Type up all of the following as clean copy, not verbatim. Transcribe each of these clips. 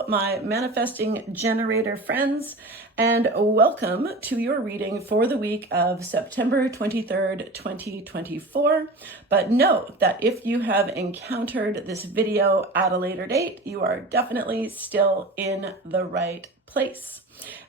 Hello, my manifesting generator friends, and welcome to your reading for the week of September 23rd, 2024. But note that if you have encountered this video at a later date, you are definitely still in the right place.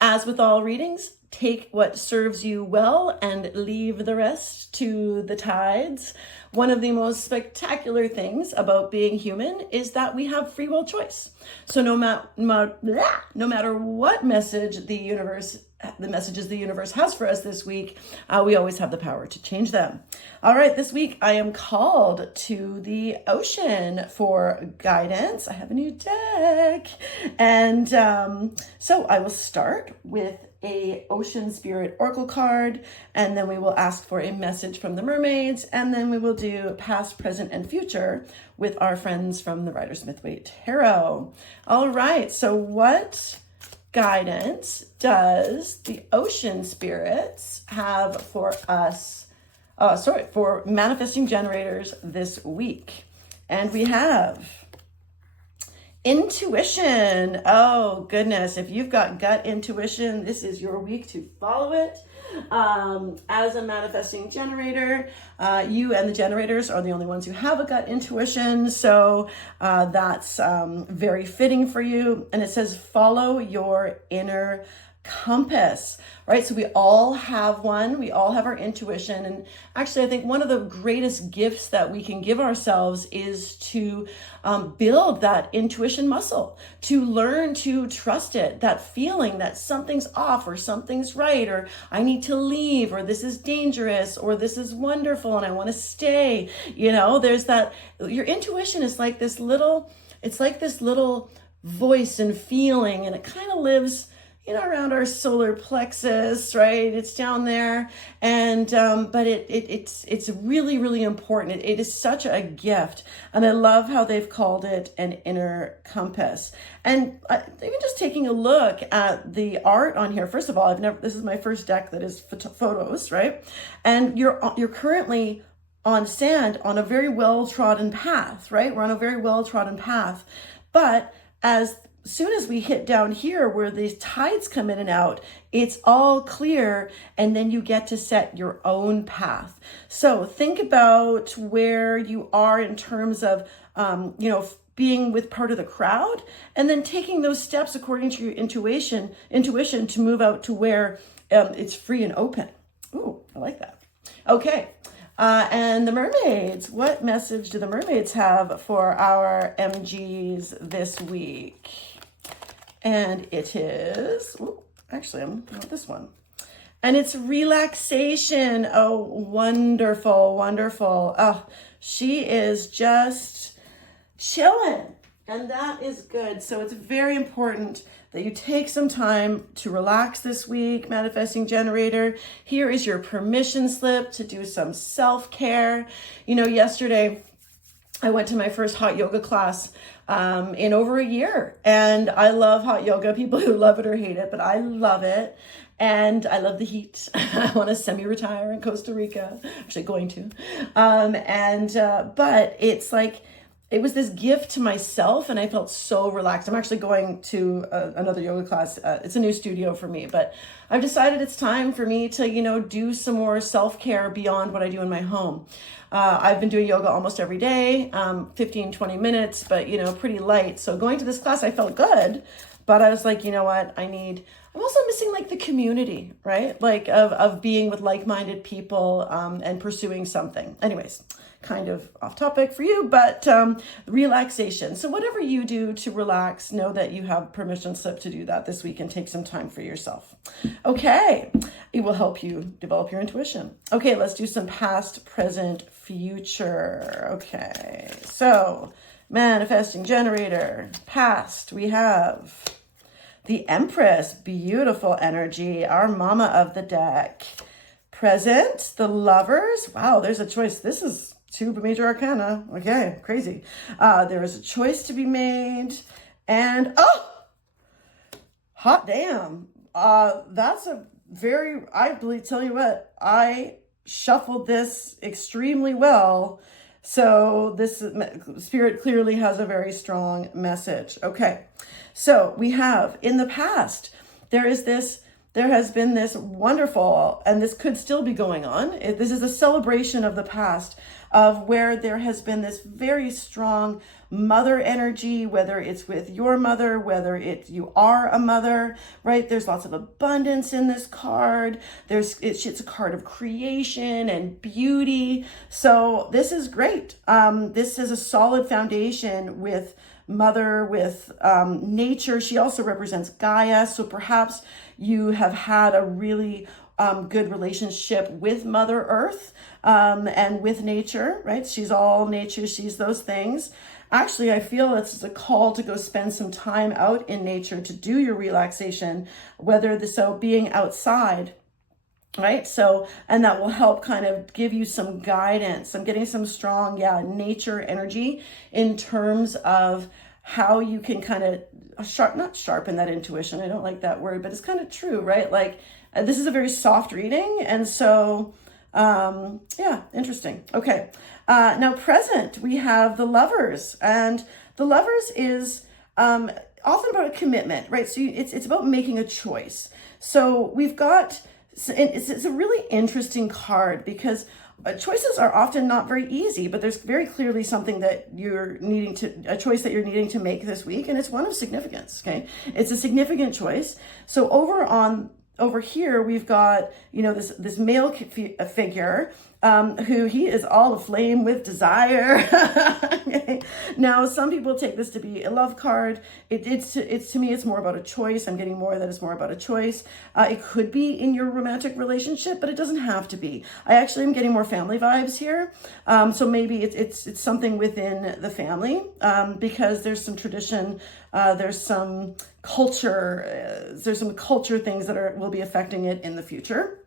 As with all readings, take what serves you well and leave the rest to the tides. One of the most spectacular things about being human is that we have free will choice. So no matter what messages the universe has for us this week, we always have the power to change them. All right, this week I am called to the ocean for guidance. I have a new deck. And so I will start with a ocean spirit oracle card, and then we will ask for a message from the mermaids, and then we will do past, present, and future with our friends from the Rider-Smith Tarot. All right, so what guidance does the ocean spirits have for us, for manifesting generators this week? And we have intuition. Oh goodness, if you've got gut intuition, this is your week to follow it. As a manifesting generator, you and the generators are the only ones who have a gut intuition, so that's very fitting for you. And it says follow your inner compass, right? So we all have one, we all have our intuition. And actually, I think one of the greatest gifts that we can give ourselves is to build that intuition muscle, to learn to trust it, that feeling that something's off or something's right, or I need to leave, or this is dangerous, or this is wonderful and I want to stay. You know, there's that, your intuition is like this little, it's like this little voice and feeling, and it kind of lives around our solar plexus, right? It's down there. And, but it's really, really important. It is such a gift. And I love how they've called it an inner compass. And even just taking a look at the art on here, first of all, this is my first deck that is photos, right? And you're currently on sand on a very well-trodden path, right? We're on a very well-trodden path. But as soon as we hit down here where these tides come in and out, it's all clear, and then you get to set your own path. So think about where you are in terms of, being with part of the crowd, and then taking those steps according to your intuition to move out to where it's free and open. Ooh, I like that. Okay. And the mermaids, what message do the mermaids have for our MGs this week? And it is, actually, I'm going with this one. And it's relaxation. Oh, wonderful, wonderful. Oh, she is just chilling. And that is good. So it's very important that you take some time to relax this week, manifesting generator. Here is your permission slip to do some self-care. Yesterday, I went to my first hot yoga class in over a year. And I love hot yoga. People who love it or hate it, but I love it. And I love the heat. I want to semi-retire in Costa Rica. Actually going to. But it's like, it was this gift to myself, and I felt so relaxed. I'm actually going to another yoga class. It's a new studio for me, but I've decided it's time for me to, do some more self-care beyond what I do in my home. I've been doing yoga almost every day, 15, 20 minutes, but, pretty light. So going to this class, I felt good, but I was like, you know what, I'm also missing like the community, right? Like of being with like-minded people and pursuing something. Anyways, kind of off topic for you, but relaxation. So whatever you do to relax, know that you have permission slip to do that this week and take some time for yourself. Okay, it will help you develop your intuition. Okay, let's do some past, present, future. Okay, so manifesting generator, past, we have the Empress, beautiful energy, our mama of the deck. Present, the Lovers. Wow, there's a choice. This is 2 major arcana. Okay, crazy. There is a choice to be made. And, hot damn. That's a tell you what, I shuffled this extremely well. So this spirit clearly has a very strong message. Okay. So we have in the past, there has been this wonderful, and this could still be going on. This is a celebration of the past, of where there has been this very strong mother energy, whether it's with your mother, whether you are a mother, right? There's lots of abundance in this card. It's a card of creation and beauty. So this is great. This is a solid foundation with mother, with nature. She also represents Gaia. So perhaps you have had a really good relationship with Mother Earth and with nature, right? She's all nature. She's those things. Actually, I feel it's a call to go spend some time out in nature to do your relaxation, being outside, right? So, and that will help kind of give you some guidance. I'm getting some strong, nature energy in terms of how you can kind of not sharpen that intuition. I don't like that word, but it's kind of true, right? Like this is a very soft reading. And so, interesting. Okay. Now present, we have the Lovers, and the Lovers is, often about a commitment, right? So it's about making a choice. So we've got, it's a really interesting card because choices are often not very easy, but there's very clearly something that a choice that you're needing to make this week, and it's one of significance, okay? It's a significant choice. So over here, we've got, this male figure, who he is all aflame with desire. Okay. Now, some people take this to be a love card. It's to me, it's more about a choice. I'm getting more that it's more about a choice. It could be in your romantic relationship, but it doesn't have to be. I actually am getting more family vibes here. So maybe it's something within the family, because there's some tradition, there's some culture, things that will be affecting it in the future.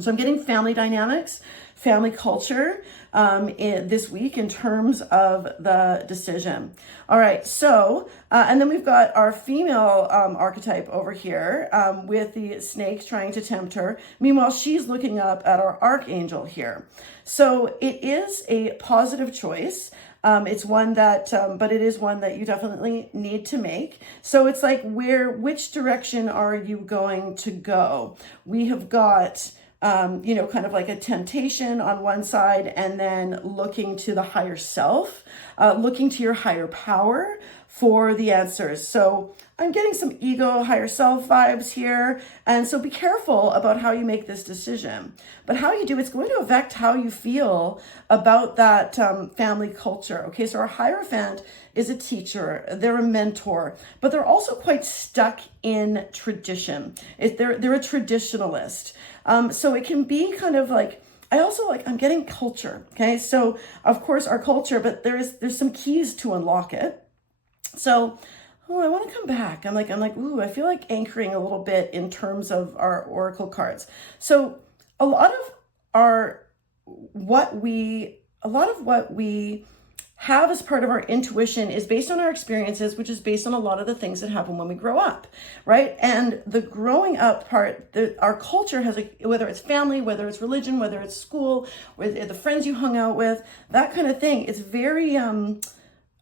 So I'm getting family dynamics, family culture this week in terms of the decision. All right, so, and then we've got our female archetype over here with the snake trying to tempt her. Meanwhile, she's looking up at our archangel here. So it is a positive choice. It's one that, but it is one that you definitely need to make. So it's like, which direction are you going to go? We have got, kind of like a temptation on one side, and then looking to the higher self, looking to your higher power for the answers. So I'm getting some ego, higher self vibes here. And so be careful about how you make this decision. But how you do, it's going to affect how you feel about that family culture. Okay, so our Hierophant is a teacher, they're a mentor, but they're also quite stuck in tradition. They're a traditionalist. So it can be kind of like, I'm getting culture. Okay, so of course our culture, but there's some keys to unlock it. So, I want to come back. I'm like, I feel like anchoring a little bit in terms of our oracle cards. So a lot of what we have as part of our intuition is based on our experiences, which is based on a lot of the things that happen when we grow up, right? And the growing up part, our culture has, whether it's family, whether it's religion, whether it's school, with the friends you hung out with, that kind of thing. It's very,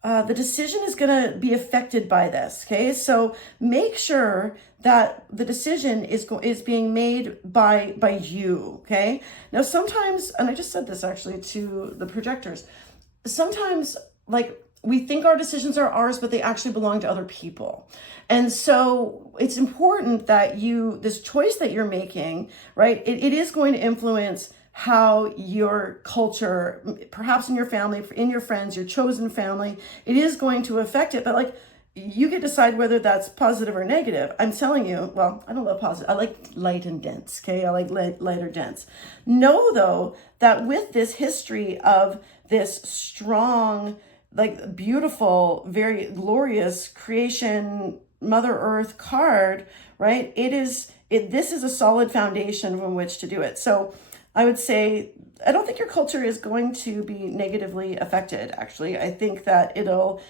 the decision is going to be affected by this, okay? So make sure that the decision is being made by you, okay? Now sometimes, and I just said this actually to the projectors, sometimes we think our decisions are ours, but they actually belong to other people. And so it's important that this choice that you're making, right, it is going to influence how your culture, perhaps in your family, in your friends, your chosen family, it is going to affect it. But you can decide whether that's positive or negative. I'm telling you, well, I don't love positive. I like light and dense, okay? I like light or dense. Know, though, that with this history of this strong, beautiful, very glorious creation, Mother Earth card, right? This is a solid foundation from which to do it. So I would say, I don't think your culture is going to be negatively affected, actually. I think that it'll,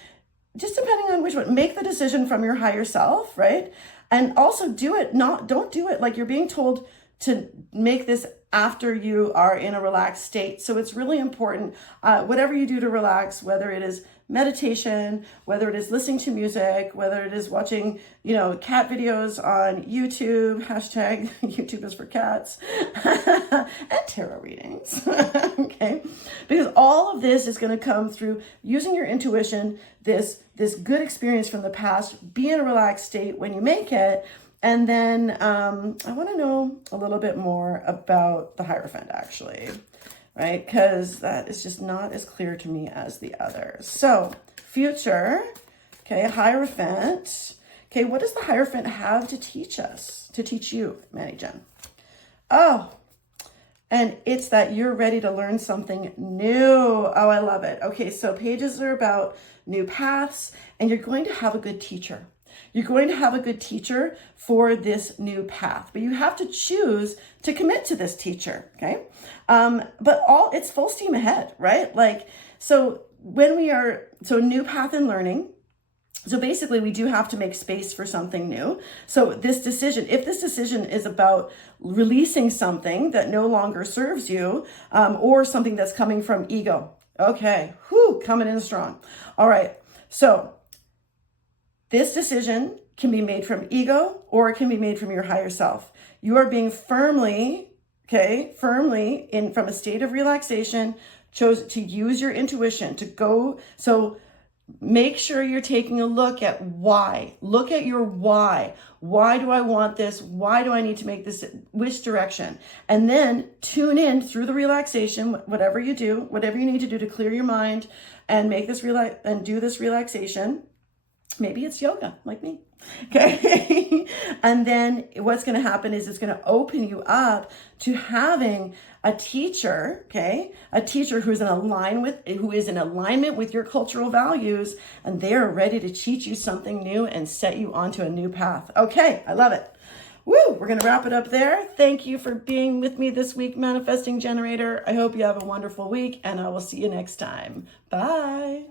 just depending on which one, make the decision from your higher self, right? And also don't do it like you're being told to make this after you are in a relaxed state. So it's really important, whatever you do to relax, whether it is meditation, whether it is listening to music, whether it is watching, cat videos on YouTube, hashtag YouTube is for cats, and tarot readings, okay? Because all of this is going to come through using your intuition, this good experience from the past, be in a relaxed state when you make it. And then I want to know a little bit more about the Hierophant, actually, right? Because that is just not as clear to me as the others. So, future, okay, Hierophant. Okay, what does the Hierophant have to teach us, to teach you, Manny Jen? Oh, and it's that you're ready to learn something new. Oh, I love it. Okay, so pages are about new paths, and you're going to have a good teacher. You're going to have a good teacher for this new path, but you have to choose to commit to this teacher, okay? But it's full steam ahead, right? So new path in learning. So basically we do have to make space for something new. So if this decision is about releasing something that no longer serves you, or something that's coming from ego, okay, coming in strong. All right, so this decision can be made from ego, or it can be made from your higher self. You are being firmly from a state of relaxation, chose to use your intuition to go. So make sure you're taking a look at why. Look at your why. Why do I want this? Why do I need to make this? Which direction? And then tune in through the relaxation, whatever you need to do to clear your mind and make this do this relaxation. Maybe it's yoga, like me, okay? And then what's going to happen is it's going to open you up to having a teacher, okay? A teacher who is in alignment with your cultural values, and they are ready to teach you something new and set you onto a new path. Okay, I love it. Woo, we're going to wrap it up there. Thank you for being with me this week, Manifesting Generator. I hope you have a wonderful week, and I will see you next time. Bye.